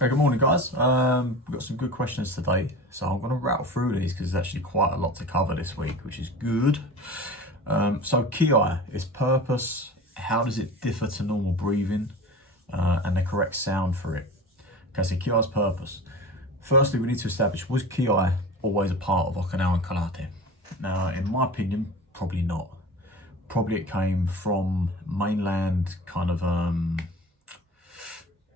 Hey, good morning, guys. We've got some good questions today, so I'm going to rattle through these because there's actually quite a lot to cover this week, which is good. So Kiai, its purpose, how does it differ to normal breathing, and the correct sound for it. Okay, so Kiai's purpose. Firstly, we need to establish, was Kiai always a part of Okinawan karate? Now, in my opinion, probably not. Probably it came from mainland kind of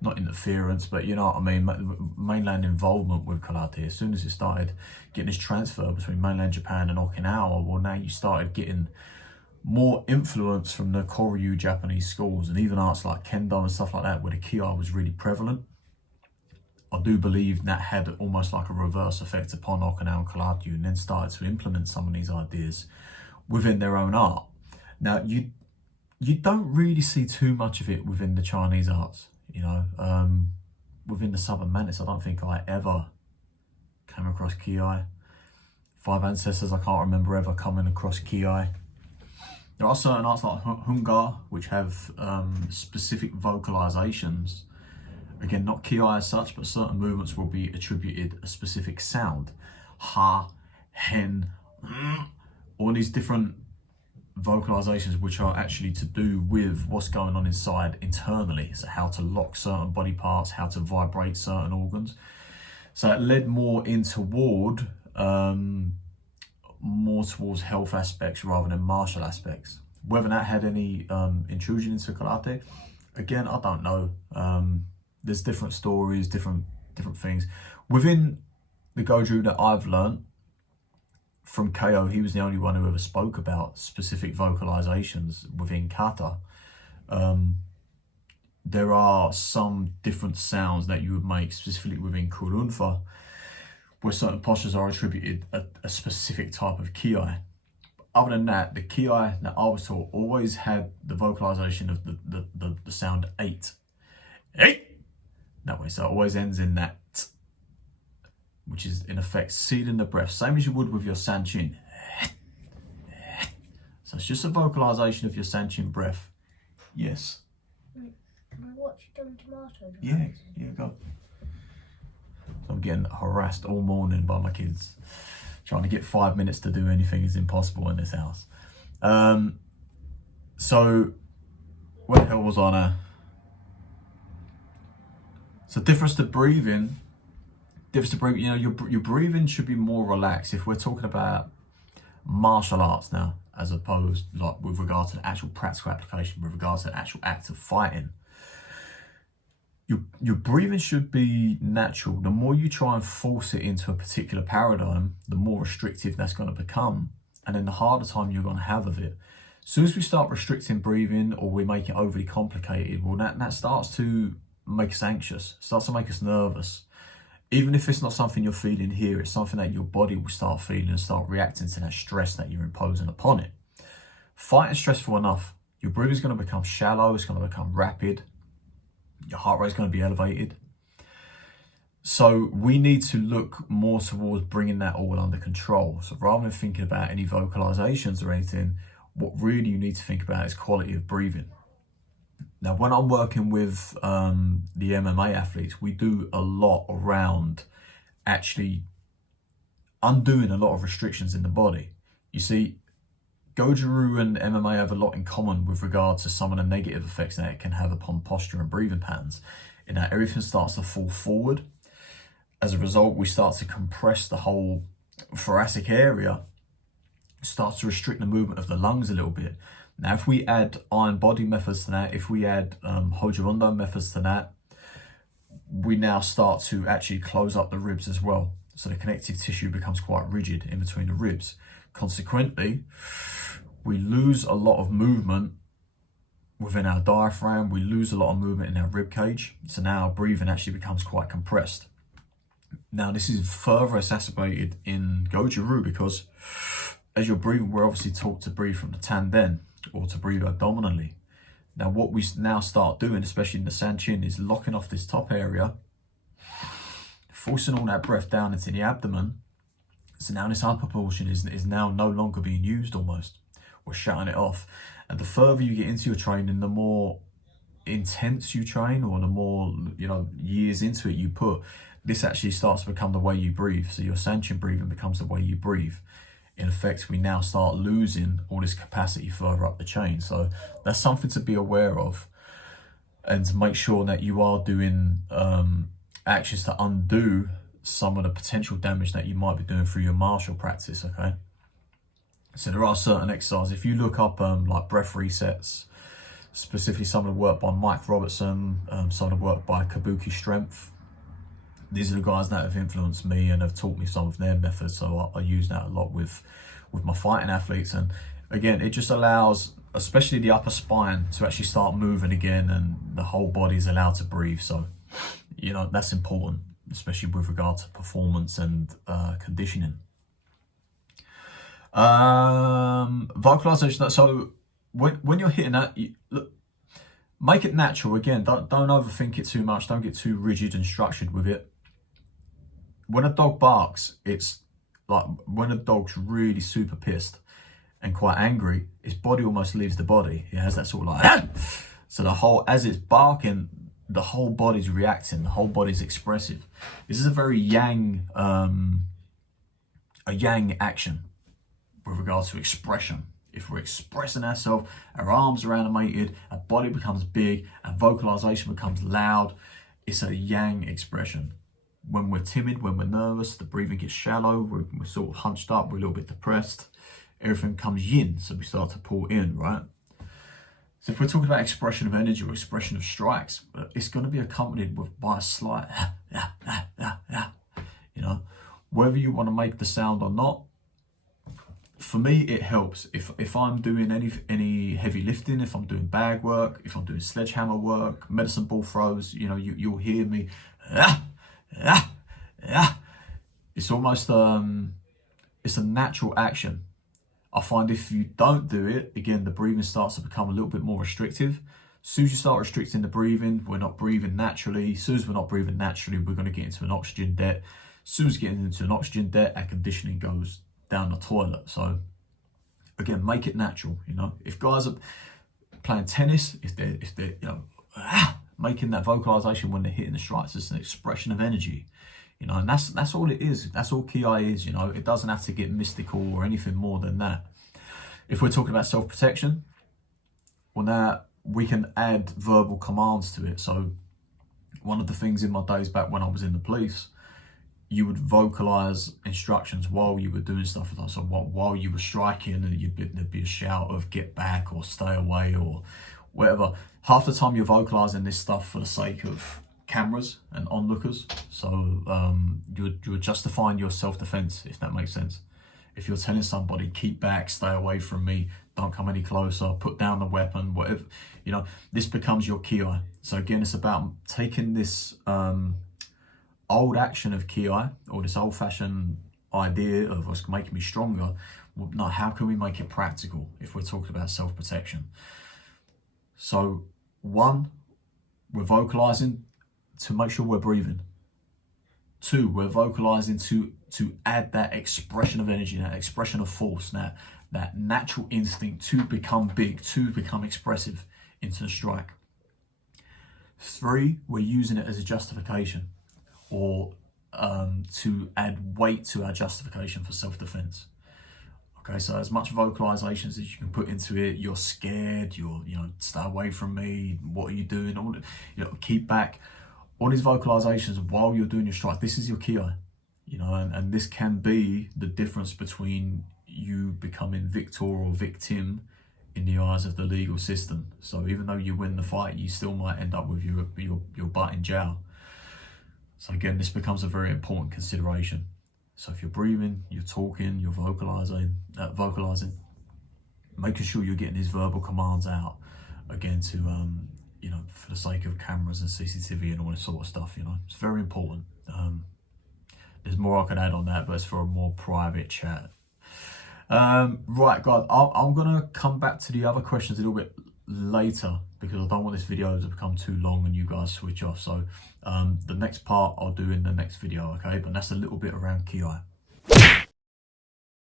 not interference, but you know what I mean, mainland involvement with karate. As soon as it started getting this transfer between mainland Japan and Okinawa, well, now you started getting more influence from the Koryu Japanese schools and even arts like Kendo and stuff like that, where the Kiai was really prevalent. I do believe that had almost like a reverse effect upon Okinawan karate and then started to implement some of these ideas within their own art. Now, you don't really see too much of it within the Chinese arts. You know, within the Southern Mantis, I don't think I ever came across Kiai. Five Ancestors, I can't remember ever coming across Kiai. There are certain arts like Hungar, which have specific vocalizations. Again, not Kiai as such, but certain movements will be attributed a specific sound. Ha, hen, all these different vocalizations which are actually to do with what's going on inside internally. So how to lock certain body parts, how to vibrate certain organs. So it led more in toward more towards health aspects rather than martial aspects. Whether that had any intrusion into karate, again, I don't know. There's different stories, different things within the Goju that I've learned. From KO, he was the only one who ever spoke about specific vocalizations within kata. There are some different sounds that you would make specifically within kurunfa, where certain postures are attributed a specific type of Kiai. Other than that, the Kiai that I was taught always had the vocalization of the sound 8. 8! That way, so it always ends in that, which is in effect sealing the breath, same as you would with your sanchin. So it's just a vocalization of your sanchin breath. Yes. Can I watch Dumb Tomato? Yeah, go. So I'm getting harassed all morning by my kids. Trying to get 5 minutes to do anything is impossible in this house. So where the hell was I now? So difference to breathing. You know, your breathing should be more relaxed. If we're talking about martial arts now, as opposed like with regard to the actual practical application, with regards to the actual act of fighting, your breathing should be natural. The more you try and force it into a particular paradigm, the more restrictive that's going to become, and then the harder time you're going to have of it. As soon as we start restricting breathing or we make it overly complicated, well, that starts to make us anxious, starts to make us nervous. Even if it's not something you're feeling here, it's something that your body will start feeling and start reacting to that stress that you're imposing upon it. Fighting stressful enough, your breathing is going to become shallow, it's going to become rapid, your heart rate is going to be elevated. So we need to look more towards bringing that all under control. So rather than thinking about any vocalizations or anything, what really you need to think about is quality of breathing. Now, when I'm working with the MMA athletes, we do a lot around actually undoing a lot of restrictions in the body. You see, Goju and MMA have a lot in common with regard to some of the negative effects that it can have upon posture and breathing patterns, in that everything starts to fall forward. As a result, we start to compress the whole thoracic area, starts to restrict the movement of the lungs a little bit. Now, if we add iron body methods to that, if we add Hojorundo methods to that, we now start to actually close up the ribs as well. So the connective tissue becomes quite rigid in between the ribs. Consequently, we lose a lot of movement within our diaphragm. We lose a lot of movement in our rib cage. So now our breathing actually becomes quite compressed. Now, this is further exacerbated in Goju because as you're breathing, we're obviously taught to breathe from the tanden, or to breathe abdominally. Now, what we now start doing, especially in the sanchin, is locking off this top area, forcing all that breath down into the abdomen. So now this upper portion is now no longer being used almost. We're shutting it off. And the further you get into your training, the more intense you train, or the more years into it, you put, this actually starts to become the way you breathe. So your Sanchin breathing becomes the way you breathe. In effect, we now start losing all this capacity further up the chain. So that's something to be aware of, and to make sure that you are doing actions to undo some of the potential damage that you might be doing through your martial practice, okay? So there are certain exercises. If you look up like breath resets, specifically some of the work by Mike Robertson, some of the work by Kabuki Strength, these are the guys that have influenced me and have taught me some of their methods. So I use that a lot with my fighting athletes. And again, it just allows, especially the upper spine, to actually start moving again, and the whole body is allowed to breathe. So, that's important, especially with regard to performance and conditioning. Vocalization. So when you're hitting that, look, make it natural. Again, don't overthink it too much. Don't get too rigid and structured with it. When a dog barks, it's like when a dog's really super pissed and quite angry, its body almost leaves the body. It has that sort of like, so as it's barking, the whole body's reacting, the whole body's expressive. This is a very yang action with regards to expression. If we're expressing ourselves, our arms are animated, our body becomes big, our vocalization becomes loud. It's a yang expression. When we're timid, when we're nervous, the breathing gets shallow, we're sort of hunched up, we're a little bit depressed. Everything comes yin, so we start to pull in, right? So if we're talking about expression of energy or expression of strikes, it's going to be accompanied by a slight, whether you want to make the sound or not. For me, it helps. If I'm doing any heavy lifting, if I'm doing bag work, if I'm doing sledgehammer work, medicine ball throws, you'll hear me, it's almost, it's a natural action. I find if you don't do it, again, the breathing starts to become a little bit more restrictive. As soon as you start restricting the breathing, we're not breathing naturally. As soon as we're not breathing naturally, we're going to get into an oxygen debt. As soon as getting into an oxygen debt, our conditioning goes down the toilet. So again, make it natural. If guys are playing tennis, if they're making that vocalization when they're hitting the strikes, it's an expression of energy. And that's all it is. That's all Kiai is. It doesn't have to get mystical or anything more than that. If we're talking about self-protection, well, now we can add verbal commands to it. So one of the things in my days back when I was in the police, you would vocalize instructions while you were doing stuff. So while you were striking, and there'd be a shout of get back or stay away or whatever. Half the time you're vocalizing this stuff for the sake of cameras and onlookers. So you're justifying your self-defense, if that makes sense. If you're telling somebody, keep back, stay away from me, don't come any closer, put down the weapon, whatever, this becomes your Kiai. So again, it's about taking this old action of Kiai, or this old-fashioned idea of what's making me stronger. Well, no, how can we make it practical if we're talking about self-protection? So one, we're vocalizing to make sure we're breathing. Two, we're vocalizing to add that expression of energy, that expression of force, that natural instinct to become big, to become expressive into the strike. Three, we're using it as a justification, or to add weight to our justification for self-defense. Okay, so as much vocalizations as you can put into it, you're scared, stay away from me, what are you doing, keep back. All these vocalizations while you're doing your strike, this is your Kiai, and this can be the difference between you becoming victor or victim in the eyes of the legal system. So even though you win the fight, you still might end up with your butt in jail. So again, this becomes a very important consideration. So if you're breathing, you're talking, you're vocalizing, making sure you're getting these verbal commands out, again, to for the sake of cameras and CCTV and all this sort of stuff. It's very important. There's more I could add on that, but it's for a more private chat. Right, guys, I'm gonna come back to the other questions a little bit later, because I don't want this video to become too long and you guys switch off. So the next part I'll do in the next video, okay? But that's a little bit around Kiai.